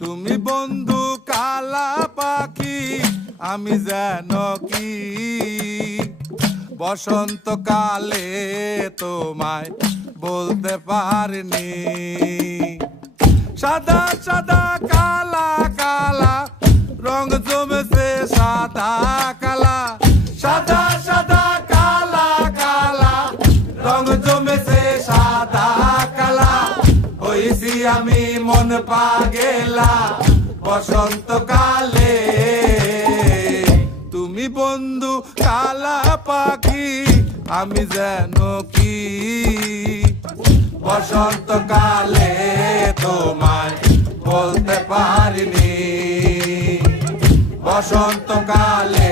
তুমি বন্ধু কালা পাখি, আমি যেন কি বসন্তকালে তোমায় বলতে পারিনি। সাদা সাদা কালা কালা রং জমেছে সাদা কালা, সাদা সাদা কালা কালা রং জমেছে সাদা কালা। হইছি আমি মন পাগেলা বসন্তকালে। তুমি বন্ধু কালা পাখি, আমি যেন কি বসন্তকালে তোমায় বলতে পারিনি। বসন্তকালে